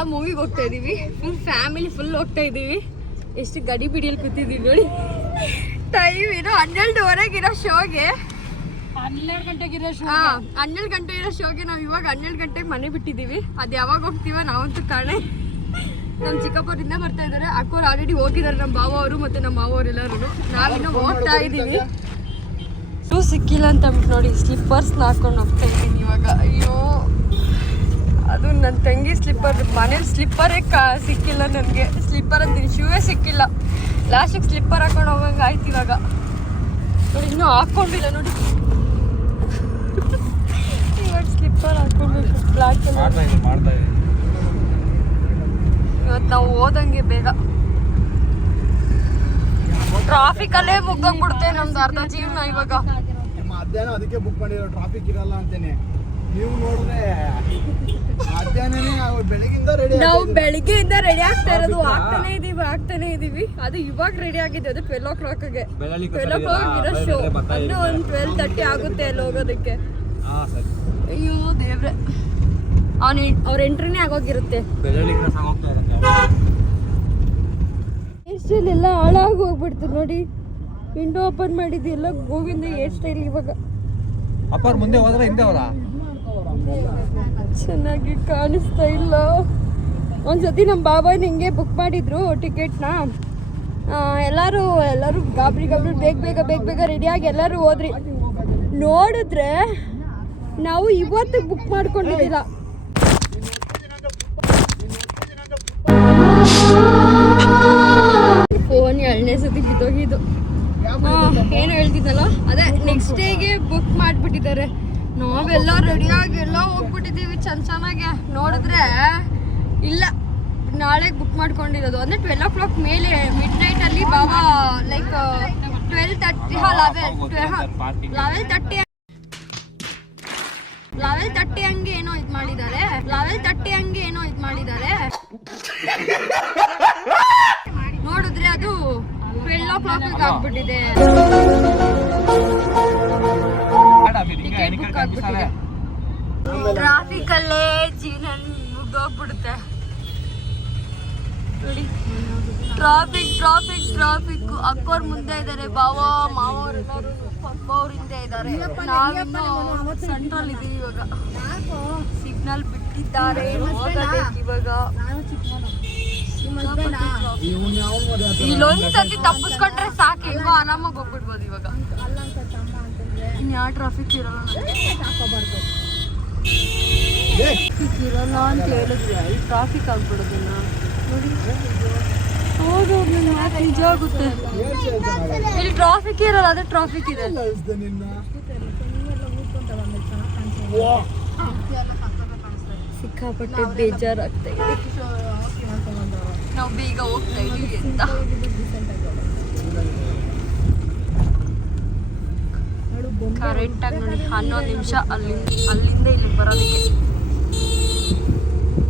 ಎಲ್ಲ ಮೂವಿಗೆ ಹೋಗ್ತಾ ಇದೀವಿ. ಫುಲ್ ಫ್ಯಾಮಿಲಿ ಫುಲ್ ಹೋಗ್ತಾ ಇದೀವಿ. ಎಷ್ಟು ಗಡಿ ಬಿಡಿಯಲ್ಲಿ ಕೂತಿದೀವಿ ನೋಡಿ. ಟೈಮ್ ಇರೋ 12:15 ಇರೋ ಶೋಗೆ, 12 ಗಂಟೆಗೆ ಇರೋ ಶೋ. 12 ಗಂಟೆ ಇರೋ ಶೋಗೆ ನಾವು ಇವಾಗ 12 ಗಂಟೆಗೆ ಮನೆ ಬಿಟ್ಟಿದ್ದೀವಿ. ಅದು ಯಾವಾಗ ಹೋಗ್ತೀವ ನಾವಂತೂ ಕಾಣೆ. ನಮ್ಮ ಚಿಕ್ಕಪ್ಪರಿಂದ ಬರ್ತಾ ಇದ್ದಾರೆ. ಅಕ್ಕೋರು ಆಲ್ರೆಡಿ ಹೋಗಿದ್ದಾರೆ, ನಮ್ಮ ಬಾವ ಅವರು ಮತ್ತು ನಮ್ಮ ಮಾವ ಅವರೆಲ್ಲರೂ. ನಾವಿನ್ನೂ ಹೋಗ್ತಾ ಇದ್ದೀವಿ. ಶೂ ಸಿಕ್ಕಿಲ್ಲ ಅಂತ ಅಂದ್ಬಿಟ್ಟು ನೋಡಿ ಸ್ಲಿಪ್ಪರ್ಸ್ನ ಹಾಕೊಂಡು ಹೋಗ್ತಾ ಇದ್ದೀನಿ ಇವಾಗ. ಅಯ್ಯೋ, ಅದು ನನ್ನ ತಂಗಿ ಸ್ಲಿಪ್ಪರ್. ಮನೇಲಿ ಸ್ಲಿಪ್ಪರೇ ಸಿಕ್ಕಿಲ್ಲ ನನಗೆ. ಸ್ಲಿಪ್ಪರ್ ಅಂತೀನಿ, ಶೂವೇ ಸಿಕ್ಕಿಲ್ಲ. ಲಾಸ್ಟಿಗೆ ಸ್ಲಿಪ್ಪರ್ ಹಾಕೊಂಡು ಹೋಗಂಗೆ ಆಯ್ತು ಇವಾಗ ನೋಡಿ. ಇನ್ನೂ ಹಾಕ್ಕೊಂಡಿಲ್ಲ ನೋಡಿ. ಇವಾಗ ಸ್ಲಿಪ್ಪರ್ ಹಾಕೊಂಡು ಬ್ಲ್ಯಾಕ್ ಇವತ್ತು ನಾವು ಹೋದಂಗೆ ಬೇಗ. ಟ್ರಾಫಿಕಲ್ಲೇ ಮುಗ್ದೋಗ್ಬಿಡುತ್ತೆ ನಮ್ದು ಅರ್ಧ ಜೀವನ ಇವಾಗ. ಮಧ್ಯಾಹ್ನ ಅದಕ್ಕೆ ಬುಕ್ ಮಾಡಿರೋ, ಟ್ರಾಫಿಕ್ ಇರಲ್ಲ ಅಂತೇನೆ. ನೀವು ನೋಡಿದ್ರೆ ಬೆಳಗ್ಗೆಯಿಂದ ರೆಡಿ, ನಾವು ಬೆಳಿಗ್ಗೆಯಿಂದ ರೆಡಿ ಆಗ್ತಾ ಇರೋದು. ಆಗ್ತಾನೆ ಇದೀವಿ. ಅದು ಇವಾಗ ರೆಡಿ ಆಗಿದೆ. ಅದು 12 o'clockಗೆ 12 o'clock ಇರೋ ಶೋ. ಅಂದ್ರೆ ಒಂದು 12:30 ಆಗುತ್ತೆ ಅಲ್ಲಿ ಹೋಗೋದಕ್ಕೆ. ಅಯ್ಯೋ ದೇವ್ರೆ, ಅವ್ರ ಎಂಟ್ರಿನೇ ಆಗೋಗಿರುತ್ತೆ. ಎಲ್ಲ ಹಾಳಾಗಿ ಹೋಗ್ಬಿಡ್ತು ನೋಡಿ. ವಿಂಡೋ ಓಪನ್ ಮಾಡಿದ್ವಿ ಎಲ್ಲ ಗೋವಿಂದ ಹೇರ್ ಸ್ಟೈಲ್. ಇವಾಗ ಅಪ್ಪ ಮುಂದೆ ಹೋದ್ರೆ ಹಿಂದೆ ಅವರ ಚೆನ್ನಾಗಿ ಕಾಣಿಸ್ತಾ ಇಲ್ಲ. ಒಂದ್ಸತಿ ನಮ್ಮ ಬಾಬಾ ಹಿಂಗೆ ಬುಕ್ ಮಾಡಿದ್ರು ಟಿಕೆಟ್ನ. ಎಲ್ಲರೂ ಗಾಬರಿ ಬೇಗ ರೆಡಿಯಾಗಿ ಎಲ್ಲರೂ ಹೋದ್ರಿ. ನೋಡಿದ್ರೆ ನಾವು ಇವತ್ತು ಬುಕ್ ಮಾಡ್ಕೊಂಡಿದ್ದಿಲ್ಲ. ಫೋನ್ 2ನೇ ಸತಿ ಬಿದ್ದೋಗಿದ್ದು. ಏನು ಹೇಳ್ತಿದ್ದಲ್ಲ, ಅದೇ ನೆಕ್ಸ್ಟ್ ಡೇಗೆ ಬುಕ್ ಮಾಡಿಬಿಟ್ಟಿದ್ದಾರೆ. ನಾವೆಲ್ಲ ರೆಡಿಯಾಗಿ ಎಲ್ಲ ಹೋಗ್ಬಿಟ್ಟಿದ್ದೀವಿ ಚೆನ್ನಾಗೆ. ನೋಡಿದ್ರೆ ಇಲ್ಲ, ನಾಳೆಗೆ ಬುಕ್ ಮಾಡ್ಕೊಂಡಿರೋದು. ಅಂದರೆ 12 o'clock ಮೇಲೆ ಮಿಡ್ನೈಟಲ್ಲಿ ಬಾಬಾ ಲೈಕ್ 12:30 11:30 ಹಂಗೆ ಏನೋ ಇದು ಮಾಡಿದ್ದಾರೆ. 11:30 ಹಂಗೆ ಏನೋ ಇದು ಮಾಡಿದ್ದಾರೆ. ನೋಡಿದ್ರೆ ಅದು 12 o'clock ಆಗ್ಬಿಟ್ಟಿದೆ. ಟಿಕೆಟ್ ಬುಕ್ ಆಗ್ಬಿಟ್ಟಿದೆ. ಟ್ರಾಫಿಕ್ ಅಲ್ಲೇ ಜೀವನ ಮುಗ್ದೋಗ್ಬಿಡುತ್ತೆ ನೋಡಿ. ಟ್ರಾಫಿಕ್. ಅಕ್ಕೋರ್ ಮುಂದೆ ಇದ್ದಾರೆ, ಬಾವ ಮಾವರೆಲ್ಲರೂ ಪಪ್ಪ ಅವ್ರ ಹಿಂದೆ ಇದ್ದಾರೆ. ನಾವಿನ್ನೂ ಸೆಂಟ್ರಲ್ ಇದೀವಿ. ಇವಾಗ ಸಿಗ್ನಲ್ ಬಿಟ್ಟಿದ್ದಾರೆ, ಇವಾಗ ಇಲ್ಲೊಂದ್ಸತಿ ತಪ್ಪಿಸ್ಕೊಂಡ್ರೆ ಸಾಕು, ಹೆಂಗೋ ಆರಾಮಾಗಿ ಹೋಗ್ಬಿಡ್ಬೋದು. ಇವಾಗ ಇನ್ಯಾ ಟ್ರಾಫಿಕ್ ಇರಲ್ಲ ಅಂತ ಹೇಳಿದ್ವಿ. ಅಲ್ಲಿ ಟ್ರಾಫಿಕ್ ಆಗ್ಬಿಡೋದನ್ನ ನೋಡಿ. ಹೌದು, ನನ್ನ ಮಾತು ನಿಜ ಆಗುತ್ತೆ. ಇಲ್ಲಿ ಟ್ರಾಫಿಕ್ ಇರಲ್ಲ, ಅದೇ ಟ್ರಾಫಿಕ್ ಇದೆ. ಸಿಕ್ಕಾಪಟ್ಟೆ ಬೇಜಾರಾಗ್ತಾ ಇದೆ. ನಾವು ಬೇಗ ಹೋಗ್ತಾ ಇದೀವಿ ಅಂತ. ಕರೆಕ್ಟಾಗಿ ನೋಡಿ 11 ನಿಮಿಷ ಅಲ್ಲಿಂದ ಇಲ್ಲಿ ಬರೋದಕ್ಕೆ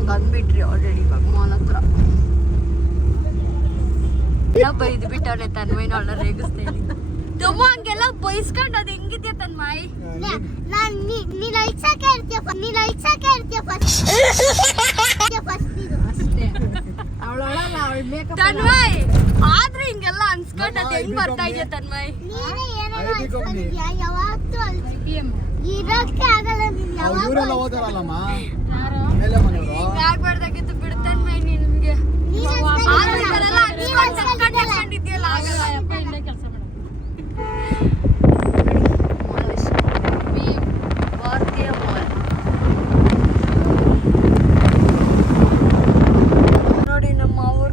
ಬಂದ್ಬಿಟ್ರಿ ಆಲ್ರೆಡಿ. ಇವಾಗ ಮಾಲ್ ಹತ್ರ ಎಲ್ಲ ಬೈದು ಬಿಟ್ಟವ್ರೆ. ತನ್ಮಯ್ನ ಒಳ್ಳೆ ರೇಗಿಸ್ತಾ ಇದ್ದೀನಿ. ತುಂಬ ಹಂಗೆಲ್ಲ ಬೈಸ್ಕೊಂಡು ಅದು ಹೆಂಗಿದ್ಯಾ ತನ್ಮಯ್? ತನ್ಮಯ್ ಆದ್ರೆ ಹಿಂಗೆಲ್ಲ ಅನ್ಸ್ಕೊಂಡು ಅದು ಹೆಂಗ್ ಬರ್ತಾ ಇದೆಯಾ ತನ್ಮಯ್? ಆಗ್ಬಾರ್ದಾಗಿತ್ತು ಬಿಡು ತನ್ಮಯ್. ನಿಮ್ಗೆ ನೋಡಿ ನಮ್ಮ ಅವ್ರು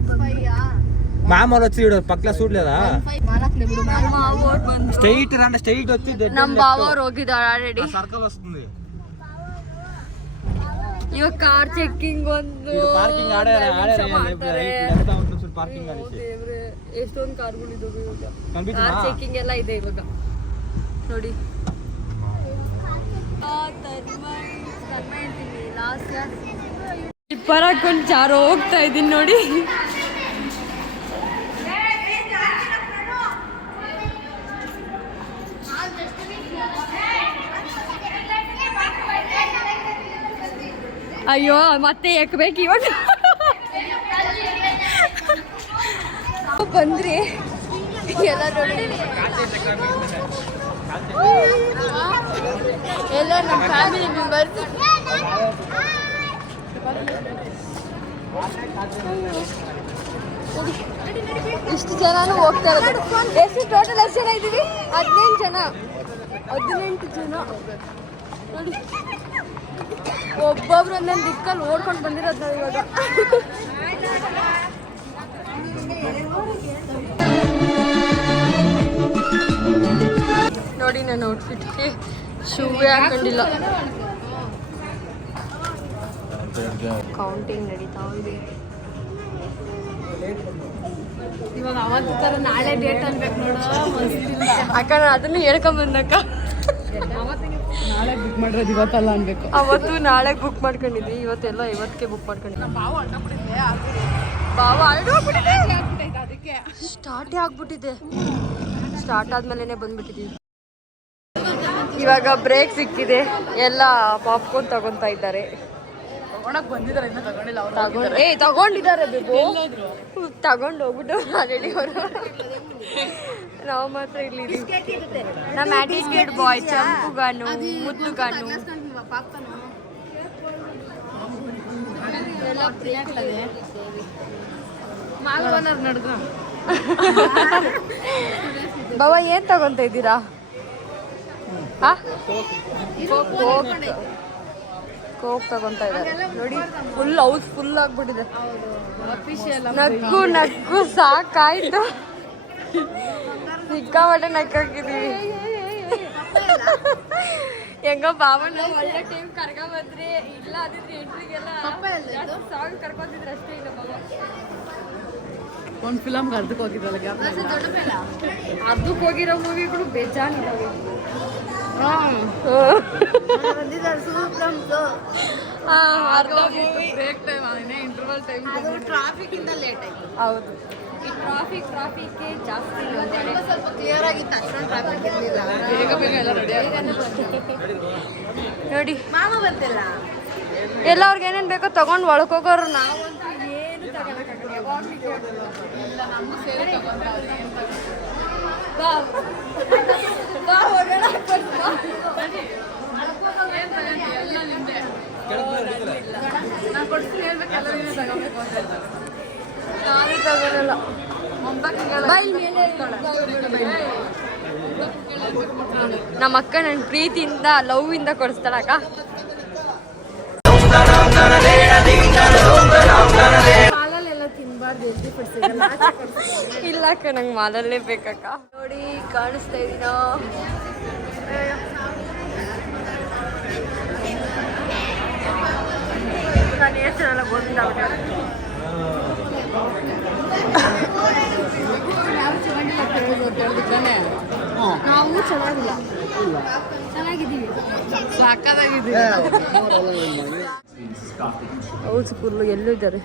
ಮಾಮೂలు వచ్చి పక్కల చూడలేదా? స్ట్రైట్ రండి, స్ట్రైట్ వచ్చి ನಮ್ಮ ಬಾವ ಅವ್ರು ಹೋಗಿದ್ದಾರೆ ಆಲ್ರೆಡಿ. ಸರ್ಕಲ್ వస్తుంది. ಇವಾಗ ಕಾರ್ ಚೆಕಿಂಗ್ ಒಂದು ಪಾರ್ಕಿಂಗ್ ಪಾರ್ಕಿಂಗ್ ಎಷ್ಟೊಂದು ಕಾರ್ಗಳಿದ್ದಾವೆ ಇವಾಗ. ಕಾರ್ ಚೆಕಿಂಗ್ ಎಲ್ಲ ಇದೆ ಇವಾಗ ನೋಡಿ. ಸ್ಲಿಪ್ಪರ್ ಹಾಕೊಂಡು ಜಾರೋ ಹೋಗ್ತಾ ಇದ್ದೀನಿ ನೋಡಿ. ಅಯ್ಯೋ ಮತ್ತೆ ಎಕ್ಬೇಕು ಇವಾಗ. ಬಂದ್ರಿ ಎಲ್ಲ ನೋಡಿ ಎಲ್ಲ ನಮ್ಮ ಫ್ಯಾಮಿಲಿ ಮೆಂಬರ್ಸ್ ಇಷ್ಟು ಜನನು ಹೋಗ್ತಾ ಇರೋದು. ಎಷ್ಟು ಟೋಟಲ್ ಎಷ್ಟು ಜನ ಇದ್ದೀವಿ? 18 ಜನ. 18 ಜನ ನೋಡಿ. ಒಬ್ಬೊಬ್ರು ಒಂದೊಂದು ದಿಕ್ಕಲ್ಲಿ ಓಡ್ಕೊಂಡು ಬಂದಿರೋದು ನಾವು ಇವಾಗ. ನೋಡಿ ನನ್ನ ಔಟ್ಫಿಟ್ಗೆ ಶೂವೇ ಹಾಕೊಂಡಿಲ್ಲ. ಕೌಂಟಿಂಗ್ ನಡೀತಾ ಇದೆ. ಇವಾಗ ಅವತ್ತು ತರ ನಾಳೆ ಡೇಟ್ ಅನ್ಬೇಕು ನೋಡು. ಅಕ್ಕ ನಾನು ಅದನ್ನು ಹೇಳ್ಕೊಂಡ್ ಬಂದಕ್ಕ. ನಾಳೆ ಬುಕ್ ಮಾಡಿರೋದು ಇವತ್ತಲ್ಲ ಅನ್ಬೇಕು. ಅವತ್ತು ನಾಳೆ ಬುಕ್ ಮಾಡ್ಕೊಂಡಿದ್ವಿ, ಇವತ್ತೆಲ್ಲ ಇವತ್ತಿಗೆ ಬುಕ್ ಮಾಡ್ಕೊಂಡಿದ್ವಿ. ಬಾವ ಅದಕ್ಕೆ ಸ್ಟಾರ್ಟೇ ಆಗ್ಬಿಟ್ಟಿದೆ. ಸ್ಟಾರ್ಟ್ ಆದ್ಮೇಲೆ ಬಂದ್ಬಿಟ್ಟಿದೀವಿ. ಇವಾಗ ಬ್ರೇಕ್ ಸಿಕ್ಕಿದೆ, ಎಲ್ಲ ಪಾಪ್ಕಾರ್ನ್ ತಗೊಂತಾ ಇದ್ದಾರೆ. ಬಂದಿದ್ದಾರೆ ಇನ್ನ ತಗೊಂಡಿಲ್ಲ ಅವ್ರು. ತಗೊಂಡಿದ್ದಾರೆ ಬೇಬು. ತಗೊಂಡು ಹೋಗ್ಬಿಟ್ಟು ಆಲ್ರೆಡಿ ಅವರು. ನಾವು ಮಾತ್ರ ಇಲ್ಲಿ ನಮ್ಮ ಆಟಿಸ್ಕೇಟ್ ಬಾಯ್ ಚಂಪುಗಾನು ಮುದ್ದುಗಾನು ನಡೆದ ಬಾವ ಏನ್ ತಗೊಂತ ಇದ್ದೀರಾ? ಕೋಕ್ ತಗೊಂತ ಇದ್ದಾರೆ ನೋಡಿ. ಫುಲ್ ಹೌಸ್ ಫುಲ್ ಆಗ್ಬಿಟ್ಟಿದೆ. ನಕ್ಕು ನಕ್ಕು ಸಾಕಾಯ್ತು. ಸಿಕ್ಕಾಪಟ್ಟೆ ನಕ್ಕಾಕಿದೀವಿ. ಹೆಂಗೋ ಬಾವಣ್ಣ ಒಳ್ಳೆ ಟೈಮ್ ಕರ್ಕ ಬಂದ್ರಿ. ಇಲ್ಲ ಅದಿದ್ರೆ ಎಂಟ್ರಿಗೆಲ್ಲ ಸಾಂಗ್ ಕರ್ಕೊಂಡಿದ್ರೆ ಅಷ್ಟೇ. ಇಲ್ಲ ಬಾವ ಒಂದು ಫಿಲಮ್ಗೆ ಅರ್ಧಕ್ಕೆ ಹೋಗಿದ್ದಲ್ಲ. ಅರ್ಧಕ್ಕೆ ಹೋಗಿರೋ ಮೂವಿಗಳು ಬೇಜಾನಿದಾವೆ. Break time interval time traffic ಇಂದ ಲೇಟ್ ಆಯ್ತು. ಹೌದು, ಈ ಟ್ರಾಫಿಕ್ ಜಾಸ್ತಿ. ಸ್ವಲ್ಪ ಕ್ಲಿಯರ್ ಆಗಿತ್ತು, ಅಷ್ಟೊಂದು ಟ್ರಾಫಿಕ್ ಇರಲಿಲ್ಲ. ಬೇಗ ಬೇಗ ಎಲ್ಲ ರೆಡಿ ನೋಡಿ. ಮಾಮ ಬರ್ತಿಲ್ಲ. ಎಲ್ಲ ಅವ್ರಿಗೆ ಏನೇನು ಬೇಕೋ ತಗೊಂಡು ಒಳಗೆ ಹೋಗೋರು. ನಾವಂತೂ ಏನು ತಗೊಳಕ್ಕಾಗಲ್ಲ. ಯಾವಾಗಲೂ ಇಲ್ಲ, ನಮಗೂ ಸೇರಿ ತಗೊಂಡ್ರೆ ಎಲ್ಲ ನಿಂದೆ. ನಾನು ಕೊಡ್ತೀನಿ ಹೇಳ್ಬೇಕಲ್ಲ, ನೀನೇ ತಗೋಬೇಕು ಅಂತ ಹೇಳ್ತಾರೆ. ನಾನು ತಗೊಳಲ್ಲ. ನಮ್ಮ ಅಕ್ಕ ನನ್ನ ಪ್ರೀತಿಯಿಂದ ಲವ್ ಇಂದ ಕೊಡಿಸ್ತಾಳಕ್ಕ. ಮಾಲಲ್ಲೆಲ್ಲ ತಿನ್ಬಾರ್ದು, ಇಲ್ಲ ಅಕ್ಕ, ನಂಗೆ ಮಾಲಲ್ಲೇ ಬೇಕಕ್ಕ. ನೋಡಿ ಕಾಣಿಸ್ತಾ ಇದೀನಾ? ನಾನು ಎಷ್ಟು ಜನ ಗೋವಿಂದ ನಾವು ಚೆನ್ನಾಗಿಲ್ಲ, ಚೆನ್ನಾಗಿದ್ದೀವಿ, ಸಾಕಾಗಿದ್ದೀವಿ. ಹೌದು, ಫುಲ್ಲು ಎಲ್ಲೂ ಇದ್ದಾರೆ.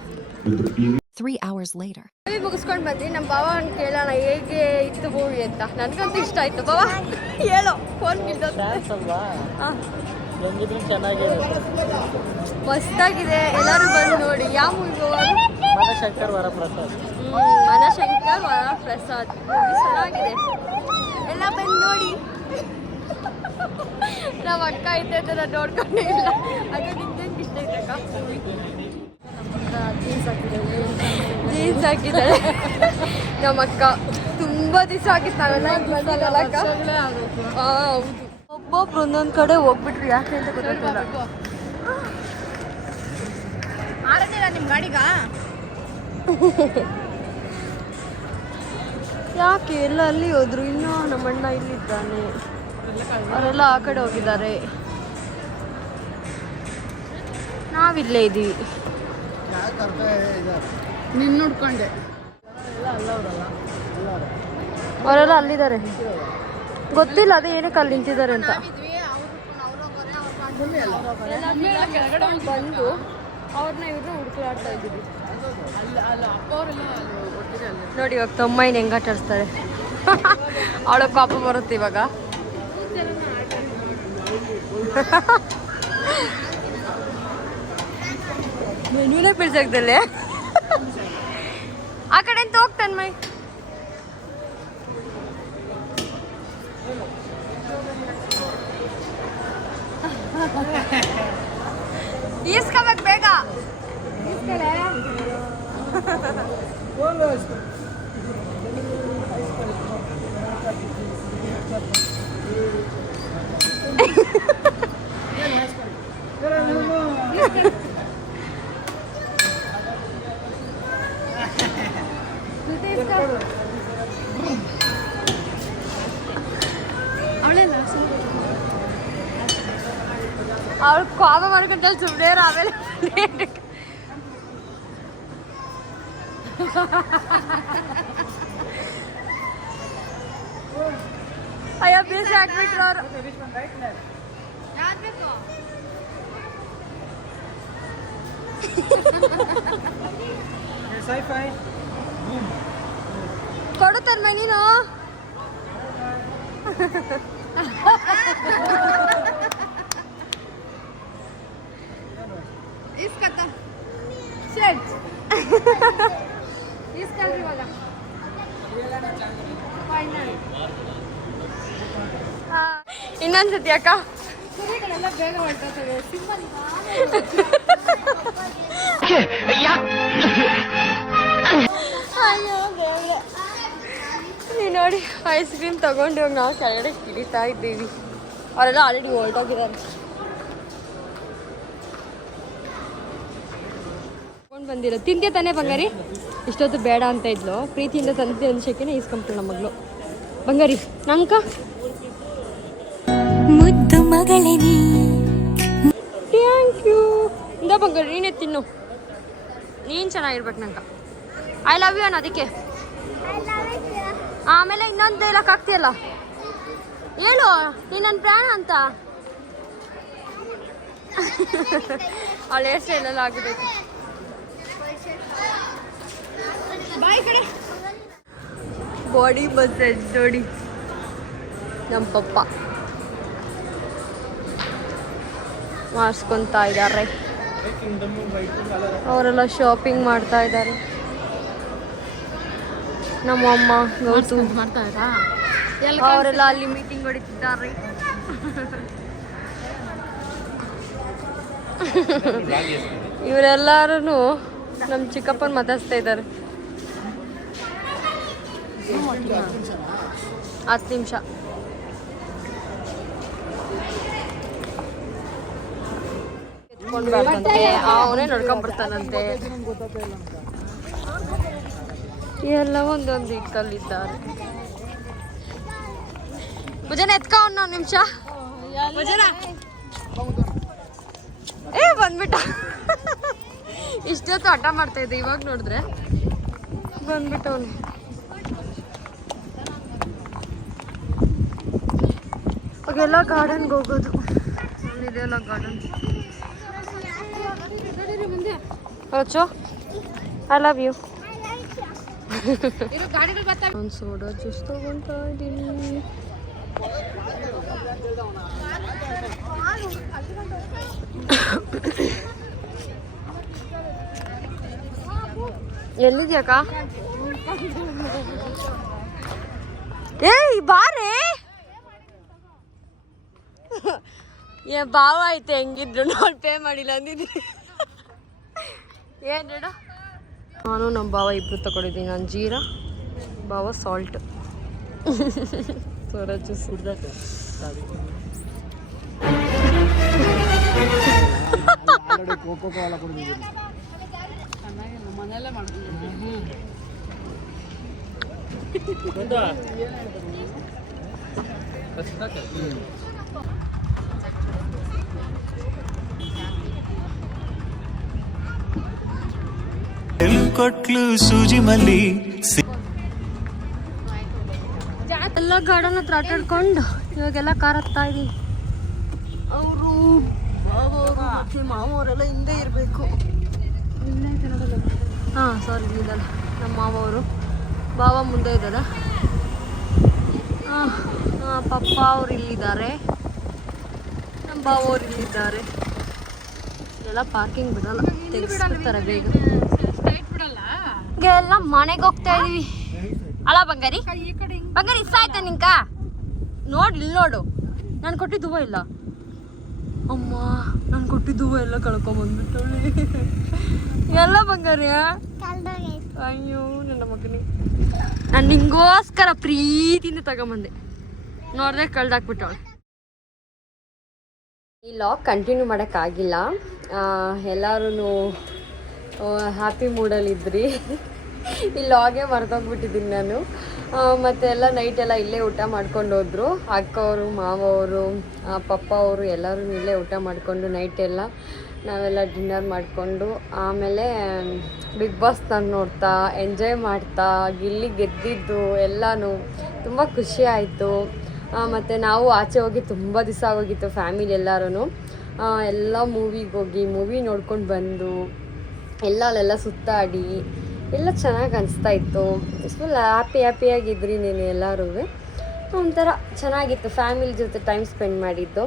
3 hours later. ಮುಗಿಸ್ಕೊಂಡು ಬಂದ್ವಿ. ನಮ್ಮ ಭಾವ ಕೇಳೋಣ ಹೇಗೆ ಇತ್ತು ಮೂವಿ ಅಂತ. ನನಗಂತೂ ಇಷ್ಟ ಆಯ್ತು. ಭಾವ ಹೇಳೋ, ಫೋನ್ ಮಸ್ತಾಗಿದೆ. ಎಲ್ಲರೂ ಬಂದು ನೋಡಿ. ಯಾವ ಮೂವಿ ಭಾವ? ಮನಶಂಕರ್ ವರಪ್ರಸಾದ್. ಮನಶಂಕರ್ ವರಪ್ರಸಾದ್ ಮೂವಿ ಚೆನ್ನಾಗಿದೆ. ಎಲ್ಲ ಬಂದು ನೋಡಿ. ನಮ್ಮ ಅಕ್ಕ ಐತೆ ಅಂತ ನಾನು ನೋಡ್ಕೊಂಡೇ ಇಲ್ಲ. ಅದು ನಿಂಗೇನು ಇಷ್ಟ ಐತಕ್ಕ? ಜೀನ್ಸ್ ಹಾಕಿದ್ದಾಳೆ ನಮ್ಮ ಅಕ್ಕ. ತುಂಬ ದಿವಸ ಆಗಿತ್ತು ನಾವೆಲ್ಲ ಬಂದಿಲ್ಲ ಅಕ್ಕ. ಹೌದು, ಒಬ್ಬೊಬ್ರು ಒಂದೊಂದು ಕಡೆ ಹೋಗ್ಬಿಟ್ರು. ಯಾಕೆ ಅಂತ ಗೊತ್ತಾಗ್ತಿಲ್ಲ. ನಿಮ್ಮ ಗಾಡಿಗ ಯಾಕೆ ಎಲ್ಲ ಅಲ್ಲಿ ಹೋದ್ರು? ಇನ್ನೂ ನಮ್ಮಣ್ಣ ಇಲ್ಲಿದ್ದಾನೆ. ಅವರೆಲ್ಲ ಆ ಕಡೆ ಹೋಗಿದ್ದಾರೆ, ನಾವಿಲ್ಲೇ ಇದ್ದೀವಿ. ನಿನ್ನ ನೋಡ್ಕೊಂಡೆ. ಅವರೆಲ್ಲ ಅಲ್ಲಿದ್ದಾರೆ. ಗೊತ್ತಿಲ್ಲ ಅದೇ ಏನಕ್ಕೆ ಅಲ್ಲಿ ನಿಂತಿದ್ದಾರೆ ಅಂತ. ಬಂದು ಅವ್ರನ್ನ ಇವ್ರನ್ನ ಹುಡುಕಾಡ್ತಾ ಇದ್ದೀವಿ. ನೋಡಿ ಇವಾಗ ತೊಮ್ಮೈನ ಹೆಂಗ ಆಟಾಡಿಸ್ತಾರೆ. ಅವಳ ಪಾಪ ಬರುತ್ತೆ ಇವಾಗ. ಮೆನುನೇ ಪಿಳ್ಸಾಗ್ದಲ್ಲೇ. ಆ ಕಡೆ ಅಂತ ಹೋಗ್ತಾನೆ ಮೈ. ಈಸ್ಕೋಬೇಕು ಬೇಗ. ಅವಳು ಕೋಪ ಮಾಡ್ಕೊಂಡಲ್ಲಿ ಸುಮ್ಮನೆ ಆಮೇಲೆ ಅಯ್ಯೋ ಬೀಸಿ ಹಾಕ್ಬಿಟ್ರು ಅವರು. ಕೊಡುತ್ತಾರ ನೀನು ಇನ್ನೊಂದ್ಸತಿ ಅಕ್ಕ ಬೇಗ ಹೊರಟೋಗ್ತದೆ. ಅಯ್ಯೋ ದೇವ್ರೆ. ನೀನು ನೋಡಿ ಐಸ್ ಕ್ರೀಮ್ ತಗೊಂಡು ಇವಾಗ ನಾವು ಕೆಳಗಡೆ ಕಿಡಿತಾ ಇದ್ದೀವಿ. ಅವರೆಲ್ಲ ಆಲ್ರೆಡಿ ಹೊರಟೋಗಿದ್ದಾರೆ. ತಗೊಂಡು ಬಂದಿರೋ ತಿಂತೆ ತಾನೇ ಬಂಗಾರಿ? ಇಷ್ಟೊತ್ತು ಬೇಡ ಅಂತ ಇದ್ಲು, ಪ್ರೀತಿಯಿಂದ ತಂದೆ ಅನ್ಸೋಕೆ ಇಸ್ಕೊಂಬಿಟ್ಟು ನಮ್ಮ ಮಗಳು. ಬಂಗಾರಿ ನಂಕ ಮುದ್ದು ಮಗಳೇ ನೀ. Thank you. ಇಂದ ಬಂಗಾರಿ ನೀನೇ ತಿನ್ನು, ನೀನು ಚೆನ್ನಾಗಿರ್ಬೇಕು ನಂಗ. ಐ ಲವ್ ಯು ಅನ್ನೋದಕ್ಕೆ. ಆಮೇಲೆ ಇನ್ನೊಂದು ಹೇಳಕ್ಕಾಗ್ತಿಯಲ್ಲ, ಹೇಳು ನೀನು ನನ್ನ ಪ್ರಾಣ ಅಂತ. ಅವಳ ಹೇರ್ ಸ್ಟೈಲ್ ಎಲ್ಲ ಆಗಬೇಕು. ಬಾಯ್ ಕಡೆ ಬಾಡಿ ಮಸಾಜ್ ನೋಡಿ ನಮ್ಮ ಪಪ್ಪ ಮಾಡಿಸ್ಕೊತಾ ಇದ್ದಾರೆ. ಅವರೆಲ್ಲ ಶಾಪಿಂಗ್ ಮಾಡ್ತಾ ಇದ್ದಾರೆ. ನಮ್ಮಮ್ಮ ಗೌತು ಮಾಡ್ತಾ ಇರಾ? ಅವರೆಲ್ಲ ಅಲ್ಲಿ ಮೀಟಿಂಗ್ ಹೊಡಿತಿದ್ದಾರೆ. ಇವರೆಲ್ಲರೂ ನಮ್ಮ ಚಿಕ್ಕಪ್ಪನ ಮಾತಾಡ್ಸ್ತಾ ಇದ್ದಾರೆ. 10 ನಿಮಿಷ. ಎತ್ಕೊಂಡ್ಬಾರ್ದಂತೆ, ಅವನೇ ನೋಡ್ಕೊಂಡ್ಬಿಡ್ತಾನಂತೆ. ಎಲ್ಲ ಒಂದೊಂದು ಇಕ್ಕಲ್ಲಿದ್ದಾರೆ. ಭುಜನ ಎತ್ಕೊ ಒಂದು ನಿಮಿಷ. ಭುಜನ ಬಂದ್ಬಿಟ್ಟ. ಇಷ್ಟೊತ್ತು ಆಟ ಮಾಡ್ತಾ ಇದ್ದೆ, ಇವಾಗ ನೋಡಿದ್ರೆ ಬಂದ್ಬಿಟ್ಟವನು. ಅವಾಗೆಲ್ಲ ಗಾರ್ಡನ್ಗೆ ಹೋಗೋದು. ಇದೆಲ್ಲ ಗಾರ್ಡನ್. ರಚೋ ಐ ಲವ್ ಯು. ಒಂದು ಸೋಡಾ ಜ್ಯೂಸ್ ತಗೊಂತಾ ಇದ್ದೀನಿ. ಎಲ್ಲಿದ್ಯಾಕ? ಏಯ್ ಬಾರೇ. ಏ ಭಾವ ಐತೆ ಹೆಂಗಿದ್ರು ನೋಡಿ ಪೇ ಮಾಡಿಲ್ಲ ಅಂದಿದ್ರಿ. ಏನು ಬೇಡ. ನಾನು ನಮ್ಮ ಭಾವ ಇಬ್ರು ತಗೊಂಡಿದ್ದೀನಿ. ನಾನು ಜೀರಾ, ಭಾವ ಸಾಲ್ಟ್. ಸೋಡಾ ಜ್ಯೂಸ್ ಮನೆಯಲ್ಲೇ ಮಾಡ್ತೀನಿ. ಕೊಟ್ಲು ಸೂಜಿ ಮಲ್ಲಿ ಎಲ್ಲ ಗಾರ್ಡನ್ ಹತ್ರ ಆಟಾಡ್ಕೊಂಡು ಇವಾಗೆಲ್ಲ ಕಾರ್ ಹತ್ತಾ ಇದೀವಿ. ಅವರು ಮತ್ತೆ ಮಾವವರೆಲ್ಲ ಹಿಂದೆ ಇರಬೇಕು. ಹಾಂ ಸಾರಿ ಇಲ್ಲಿದ್ದಲ್ಲ ನಮ್ಮ ಮಾವವರು. ಭಾವ ಮುಂದೆ ಇದ್ದಾರೆ. ಪಪ್ಪ ಅವ್ರು ಇಲ್ಲಿದ್ದಾರೆ, ನಮ್ಮ ಭಾವ ಅವ್ರು ಇಲ್ಲಿದ್ದಾರೆ. ಎಲ್ಲ ಪಾರ್ಕಿಂಗ್ ಬಿಡಲ್ಲ, ತೆಗೆಸ್ಬಿಡ್ತಾರೆ ಬೇಗ. ಎಲ್ಲ ಮನೆಗೆ ಹೋಗ್ತಾ ಇದೀವಿ ಅಲ್ಲ ಬಂಗಾರಿ? ಬಂಗಾರಿ ಇಷ್ಟ ಆಯ್ತಾ ನಿಂಕ? ನೋಡಿ ಇಲ್ಲಿ ನೋಡು, ನಾನು ಕೊಟ್ಟಿದ್ದು ಹೂವು ಇಲ್ಲ. ಅಮ್ಮ ನಾನು ಕೊಟ್ಟಿದ್ದು ಎಲ್ಲ ಕಳ್ಕೊಂಬಂದ್ಬಿಟ್ಟವಳೆ ಎಲ್ಲ ಬಂಗಾರ ಅಯ್ಯೋ ನನ್ನ ಮಗನಿಗೆ ನಾನು ನಿಂಗೋಸ್ಕರ ಪ್ರೀತಿಯಿಂದ ತಗೊಂಬಂದೆ ನೋಡ್ದೆ ಕಳ್ದಾಕ್ಬಿಟ್ಟವಳೆ. ಈ ಲಾಗ್ ಕಂಟಿನ್ಯೂ ಮಾಡೋಕ್ಕಾಗಿಲ್ಲ, ಎಲ್ಲರೂ ಹ್ಯಾಪಿ ಮೂಡಲ್ಲಿದ್ರಿ. ಈ ಲಾಗೇ ಮರ್ತೋಗ್ಬಿಟ್ಟಿದ್ದೀನಿ ನಾನು. ಮತ್ತು ಎಲ್ಲ ನೈಟೆಲ್ಲ ಇಲ್ಲೇ ಊಟ ಮಾಡ್ಕೊಂಡು ಹೋದರು. ಅಕ್ಕವರು, ಮಾವವರು, ಪಪ್ಪ ಅವರು ಎಲ್ಲರೂ ಇಲ್ಲೇ ಊಟ ಮಾಡಿಕೊಂಡು ನೈಟೆಲ್ಲ ನಾವೆಲ್ಲ ಡಿನ್ನರ್ ಮಾಡಿಕೊಂಡು ಆಮೇಲೆ ಬಿಗ್ ಬಾಸ್ ನಾನು ನೋಡ್ತಾ ಎಂಜಾಯ್ ಮಾಡ್ತಾ ಗಿಲ್ಲಿ ಗೆದ್ದಿದ್ದು ಎಲ್ಲನೂ ತುಂಬ ಖುಷಿ ಆಯಿತು. ಮತ್ತು ನಾವು ಆಚೆ ಹೋಗಿ ತುಂಬ ದಿವಸ ಆಗೋಗಿತ್ತು ಫ್ಯಾಮಿಲಿ ಎಲ್ಲರೂ. ಎಲ್ಲ ಮೂವಿಗೆ ಹೋಗಿ ಮೂವಿ ನೋಡ್ಕೊಂಡು ಬಂದು ಅಲ್ಲೆಲ್ಲ ಸುತ್ತಾಡಿ ಎಲ್ಲ ಚೆನ್ನಾಗಿ ಅನಿಸ್ತಾ ಇತ್ತು. ಫುಲ್ ಹ್ಯಾಪಿಯಾಗಿದ್ರಿ ನೀನು ಎಲ್ಲರೂ. ಒಂಥರ ಚೆನ್ನಾಗಿತ್ತು ಫ್ಯಾಮಿಲಿ ಜೊತೆ ಟೈಮ್ ಸ್ಪೆಂಡ್ ಮಾಡಿದ್ದು.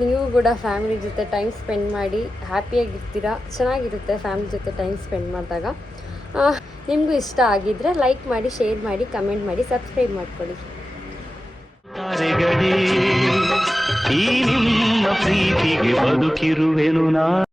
ನೀವು ಕೂಡ ಫ್ಯಾಮಿಲಿ ಜೊತೆ ಟೈಮ್ ಸ್ಪೆಂಡ್ ಮಾಡಿ ಹ್ಯಾಪಿಯಾಗಿರ್ತೀರ. ಚೆನ್ನಾಗಿರುತ್ತೆ ಫ್ಯಾಮಿಲಿ ಜೊತೆ ಟೈಮ್ ಸ್ಪೆಂಡ್ ಮಾಡಿದಾಗ. ನಿಮಗೂ ಇಷ್ಟ ಆಗಿದ್ದರೆ ಲೈಕ್ ಮಾಡಿ, ಶೇರ್ ಮಾಡಿ, ಕಮೆಂಟ್ ಮಾಡಿ, ಸಬ್ಸ್ಕ್ರೈಬ್ ಮಾಡ್ಕೊಳ್ಳಿ. ಈ ನಿಮ್ಮ ಪ್ರೀತಿಗೆ ಬದುಕಿರುವೆನು ನಾ.